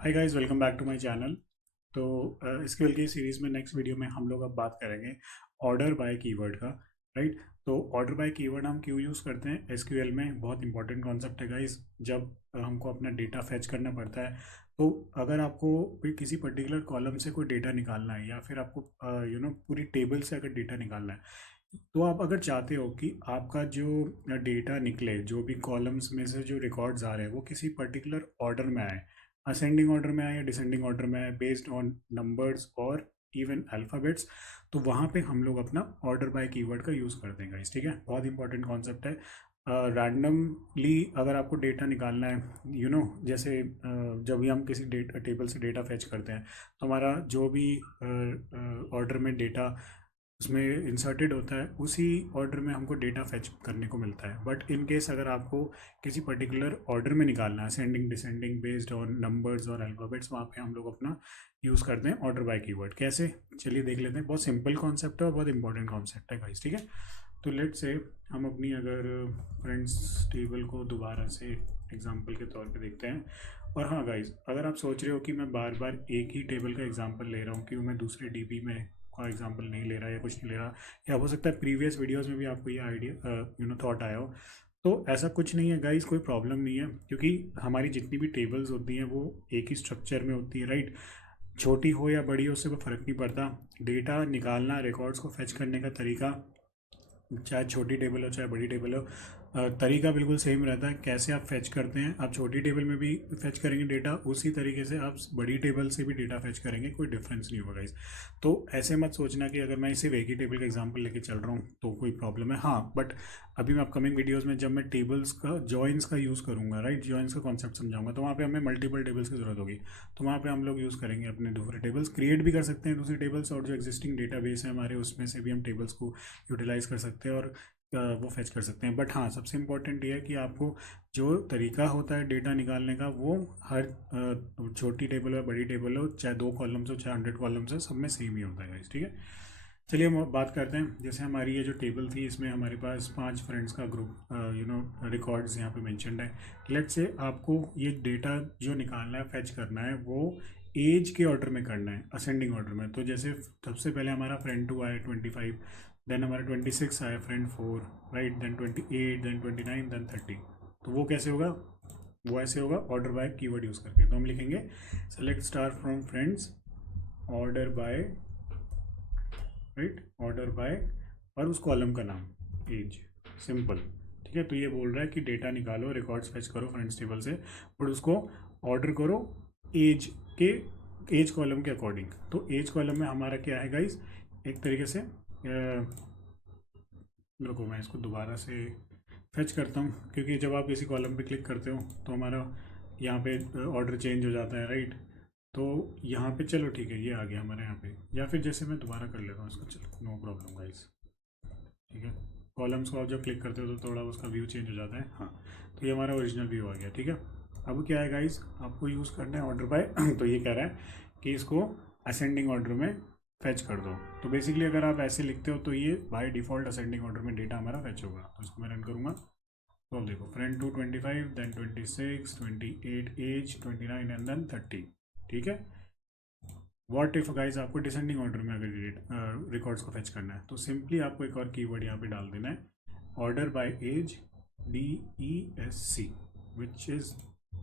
Hi guys, welcome back to my channel. तो SQL की series में नेक्स्ट वीडियो में हम लोग अब बात करेंगे ऑर्डर बाय कीवर्ड का। राइट। तो ऑर्डर बाय कीवर्ड हम क्यों यूज़ करते हैं एसक्यूएल में, बहुत इंपॉर्टेंट कॉन्सेप्ट है गाइस। जब हमको अपना डेटा फेच करना पड़ता है, तो अगर आपको कोई किसी पर्टिकुलर कॉलम से कोई डेटा निकालना है, या फिर आपको पूरी टेबल से अगर डेटा निकालना है, तो आप अगर चाहते हो कि आपका जो डेटा निकले, जो भी कॉलम्स में से जो रिकॉर्ड्स आ रहे हैं वो किसी पर्टिकुलर ऑर्डर में आए, असेंडिंग ऑर्डर में आए या डिसेंडिंग ऑर्डर में आए, बेस्ड ऑन नंबर्स और इवन अल्फ़ाबेट्स, तो वहाँ पे हम लोग अपना ऑर्डर बाय कीवर्ड का यूज़ करते हैं गाइस। ठीक है, बहुत इंपॉर्टेंट कॉन्सेप्ट है। रैंडमली अगर आपको डेटा निकालना है, जैसे जब भी हम किसी डेटा टेबल से डेटा फेच करते हैं, तो हमारा जो भी ऑर्डर में डेटा उसमें इंसर्टेड होता है, उसी ऑर्डर में हमको डेटा फेच करने को मिलता है। बट इन केस अगर आपको किसी पर्टिकुलर ऑर्डर में निकालना है, ascending descending, based on numbers और अल्फ़ाबेट्स, वहाँ पे हम लोग अपना यूज़ करते हैं ऑर्डर बाय कीवर्ड। कैसे, चलिए देख लेते हैं। बहुत सिंपल कॉन्सेप्ट है और बहुत इंपॉर्टेंट कॉन्सेप्ट है गाइस। ठीक है, तो लेट से हम अपनी अगर फ्रेंड्स टेबल को दोबारा से एग्जांपल के तौर पे देखते हैं। और हाँ गाइस, अगर आप सोच रहे हो कि मैं बार बार एक ही टेबल का एग्जांपल ले रहा हूँ, कि मैं दूसरे डीबी में का एग्जांपल नहीं ले रहा या कुछ नहीं ले रहा, या हो सकता है प्रीवियस वीडियोस में भी आपको ये आइडिया थॉट आया हो, तो ऐसा कुछ नहीं है गाइस, कोई प्रॉब्लम नहीं है। क्योंकि हमारी जितनी भी टेबल्स होती हैं वो एक ही स्ट्रक्चर में होती है, राइट। छोटी हो या बड़ी हो, उससे कोई फ़र्क नहीं पड़ता। डेटा निकालना, रिकॉर्ड्स को फेच करने का तरीका, चाहे छोटी टेबल हो चाहे बड़ी टेबल हो, तरीका बिल्कुल सेम रहता है। कैसे आप फेच करते हैं, आप छोटी टेबल में भी फेच करेंगे डेटा, उसी तरीके से आप बड़ी टेबल से भी डेटा फेच करेंगे, कोई डिफरेंस नहीं होगा गाइस। तो ऐसे मत सोचना कि अगर मैं सिर्फ एक ही टेबल का एग्जांपल लेके चल रहा हूँ तो कोई प्रॉब्लम है। हाँ, बट अभी मैं अपकमिंग वीडियोज़ में जब मैं टेबल्स का जॉइंस का यूज़ करूँगा, राइट, जॉइंस का कॉन्सेप्ट समझाऊंगा, तो वहाँ पे हमें मल्टीपल टेबल्स की ज़रूरत होगी। तो वहाँ पे हम लोग यूज़ करेंगे अपने दूसरे टेबल्स, क्रिएट भी कर सकते हैं दूसरी टेबल्स, और जो एग्जिस्टिंग डेटाबेस है हमारे, उसमें से भी हम टेबल्स को यूटिलाइज कर सकते हैं और वो फेच कर सकते हैं। बट हाँ, सबसे इम्पोर्टेंट ये है कि आपको जो तरीका होता है डेटा निकालने का, वो हर छोटी टेबल हो बड़ी टेबल हो, चाहे 2 कॉलम्स हो चाहे 100 कॉलम्स हो, सब में सेम ही होता है गाइस। ठीक है, चलिए हम अब बात करते हैं। जैसे हमारी ये जो टेबल थी, इसमें हमारे पास 5 फ्रेंड्स का ग्रुप रिकॉर्ड्स यहाँ पे मेंशन्ड है। लेट से आपको ये डेटा जो निकालना है, फेच करना है, वो एज के ऑर्डर में करना है, असेंडिंग ऑर्डर में। तो जैसे सबसे पहले हमारा फ्रेंड 2 आया 25, देन हमारा 26 आया friend 4, right, then 28, then 29, then 30। तो वो कैसे होगा, वो ऐसे होगा ऑर्डर बाय कीवर्ड यूज़ करके। तो हम लिखेंगे select star from friends, order by, right, order by, और उस कॉलम का नाम एज, सिंपल। ठीक है, तो ये बोल रहा है कि डेटा निकालो, रिकॉर्ड्स फेच करो फ्रेंड्स टेबल से, बट उसको ऑर्डर करो एज के, एज कॉलम के अकॉर्डिंग। तो एज कॉलम में हमारा क्या है गाइस, एक तरीके से रुको मैं इसको दोबारा से फेच करता हूँ, क्योंकि जब आप किसी कॉलम पे क्लिक करते हो तो हमारा यहाँ पे ऑर्डर चेंज हो जाता है, राइट। तो यहाँ पे चलो ठीक है, ये आ गया हमारे यहाँ पे, या फिर जैसे मैं दोबारा कर लेता हूँ इसको, चलो नो प्रॉब्लम गाइस। ठीक है, कॉलम्स को आप जब क्लिक करते हो तो थोड़ा उसका व्यू चेंज हो जाता है। हाँ, तो ये हमारा ओरिजिनल व्यू आ गया। ठीक है, अब क्या है गाइस, आपको यूज़ करना है ऑर्डर बाय तो ये कह रहा है कि इसको असेंडिंग ऑर्डर में फेच कर दो। तो बेसिकली अगर आप ऐसे लिखते हो तो ये बाय डिफ़ॉल्ट असेंडिंग ऑर्डर में डेटा हमारा फेच होगा। तो इसको मैं रन करूँगा, तो अब देखो friend 2 25, then 26, 28 age, 29 and then 30। ठीक है, व्हाट इफ गाइस आपको डिसेंडिंग ऑर्डर में अगर रिकॉर्ड्स को फेच करना है, तो सिंपली आपको एक और कीवर्ड यहाँ पे डाल देना है, order by age, DESC, which is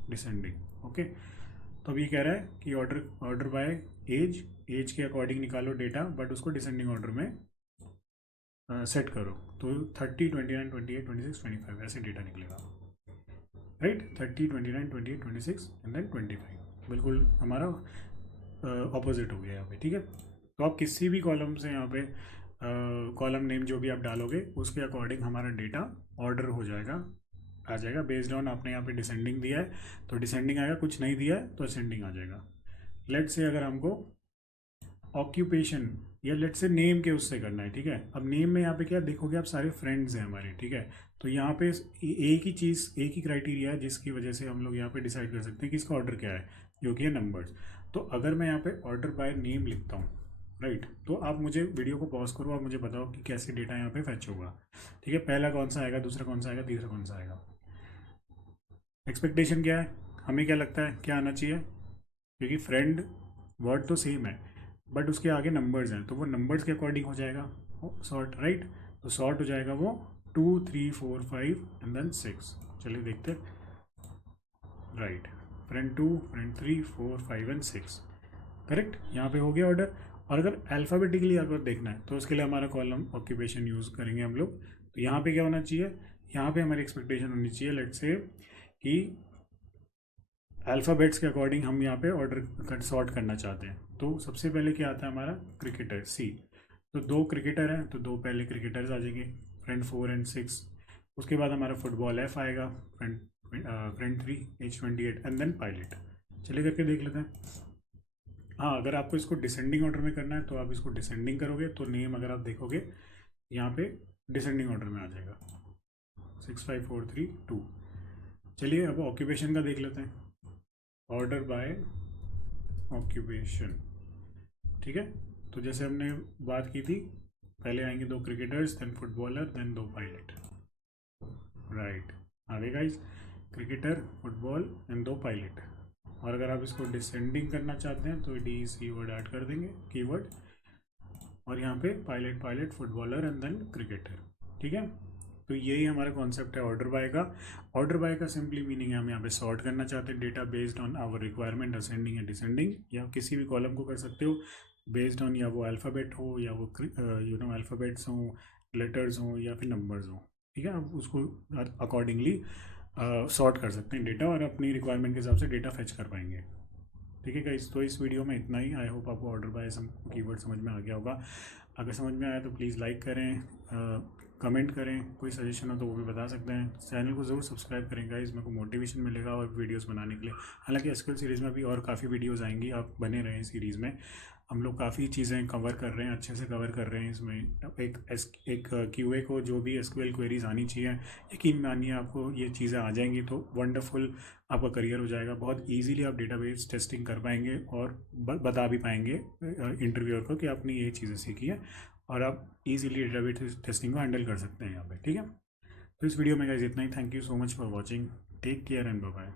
descending. Okay, तो अब ये कह रहा है कि order order by age, age के अकॉर्डिंग निकालो डेटा, बट उसको डिसेंडिंग ऑर्डर में सेट करो। तो 30, 29, 28, 26, 25 ऐसे डेटा निकलेगा, राइट। 30, 29, 28, 26 एंड देन 25, बिल्कुल हमारा ऑपोजिट हो गया यहाँ पे। ठीक है, तो आप किसी भी कॉलम से यहाँ पे कॉलम नेम जो भी आप डालोगे, उसके अकॉर्डिंग हमारा डेटा ऑर्डर हो जाएगा, आ जाएगा। बेस्ड ऑन आपने यहाँ पे डिसेंडिंग दिया है तो डिसेंडिंग आएगा, कुछ नहीं दिया है तो असेंडिंग आ जाएगा। लेट से अगर हमको ऑक्यूपेशन या लेट से नेम के उससे करना है, ठीक है। अब नेम में यहाँ पे क्या देखोगे आप, सारे फ्रेंड्स हैं हमारे, ठीक है। तो यहाँ पे एक ही चीज़, एक ही क्राइटेरिया है जिसकी वजह से हम लोग यहाँ पे डिसाइड कर सकते हैं कि इसका ऑर्डर क्या है, जो कि है नंबर्स। तो अगर मैं यहाँ पे ऑर्डर बाय नेम लिखता हूँ, राइट, तो आप मुझे वीडियो को पॉज करो, आप मुझे बताओ कि कैसे डेटा यहाँ पे फैच होगा। ठीक है, पहला कौन सा आएगा, दूसरा कौन सा आएगा, तीसरा कौन सा आएगा। एक्सपेक्टेशन क्या है, हमें क्या लगता है क्या आना चाहिए, क्योंकि फ्रेंड वर्ड तो सेम है बट उसके आगे नंबर्स हैं, तो वो नंबर्स के अकॉर्डिंग हो जाएगा सॉर्ट, राइट। तो सॉर्ट हो जाएगा वो 2 3 4 5 एंड देन 6। चलिए देखते हैं, right. Friend 2, friend 3 4 5 and 6, correct. यहाँ पे हो गया ऑर्डर। और अगर अल्फ़ाबेटिकली अगर देखना है तो उसके लिए हमारा कॉलम ऑक्यूपेशन यूज़ करेंगे हम लोग। तो यहाँ पे क्या होना चाहिए, यहाँ पे हमारी एक्सपेक्टेशन होनी चाहिए लेट्स से कि अल्फ़ाबेट्स के अकॉर्डिंग हम यहाँ पे ऑर्डर सॉर्ट करना चाहते हैं। तो सबसे पहले क्या आता है हमारा, क्रिकेटर सी। तो 2 क्रिकेटर हैं तो 2 पहले क्रिकेटर्स आ जाएंगे, फ्रेंड 4 एंड 6। उसके बाद हमारा फुटबॉल एफ आएगा, friend friend 3 H28 and then pilot. चलिए करके देख लेते हैं। हाँ, अगर आपको इसको डिसेंडिंग ऑर्डर में करना है तो आप इसको डिसेंडिंग करोगे तो नेम अगर आप देखोगे यहाँ पे डिसेंडिंग ऑर्डर में आ जाएगा 6 5 4 3 2। चलिए अब ऑक्यूपेशन का देख लेते हैं, ऑर्डर बाय ऑक्यूपेशन, ठीक है। तो जैसे हमने बात की थी, पहले आएंगे 2 cricketers, then footballer, then 2 pilot, right. आगे guys, cricketer, football and 2 pilot. और अगर आप इसको डिसेंडिंग करना चाहते हैं तो डी सी वर्ड ऐड कर देंगे, कीवर्ड, और यहाँ पे pilot pilot footballer and then cricketer, ठीक है। तो यही हमारा कॉन्सेप्ट है ऑर्डर बाय का। ऑर्डर बाय का सिंपली मीनिंग है हम यहाँ पे सॉर्ट करना चाहते हैं data based on our requirement, ascending या डिसेंडिंग, या किसी भी कॉलम को कर सकते हो बेस्ड ऑन, या वो अल्फ़ाबेट हो या वो अल्फ़ाबेट्स हों, लेटर्स हों या फिर नंबर्स हों, ठीक है। आप उसको अकॉर्डिंगली सॉर्ट कर सकते हैं डेटा और अपनी रिक्वायरमेंट के हिसाब से डेटा फेच कर पाएंगे, ठीक है गाइस। तो इस वीडियो में इतना ही। आई होप आपको ऑर्डर बाय कीवर्ड समझ में आ गया होगा। अगर समझ में आया तो प्लीज़ लाइक करें, कमेंट करें, कोई सजेशन हो तो वो भी बता सकते हैं। चैनल को ज़रूर सब्सक्राइब करें गाइस, मेरे को मोटिवेशन मिलेगा और वीडियोस बनाने के लिए। हालांकि एसक्यूएल सीरीज़ में भी और काफ़ी वीडियोस आएंगी, आप बने रहें सीरीज़ में। हम लोग काफ़ी चीज़ें कवर कर रहे हैं, अच्छे से कवर कर रहे हैं इसमें। एक क्यूए को जो भी एसक्यूएल क्वेरीज आनी चाहिए, यकीन मानिए आपको ये चीज़ें आ जाएंगी तो वंडरफुल आपका करियर हो जाएगा। बहुत इजीली आप डेटाबेस टेस्टिंग कर पाएंगे और बता भी पाएंगे इंटरव्यूअर को कि आपने ये चीज़ें सीखी है, और आप इजीली डेटाबेस टेस्टिंग को हैंडल कर सकते हैं यहाँ पे, ठीक है। तो इस वीडियो में गाइस इतना ही। Thank you so much for watching, take care and bye bye.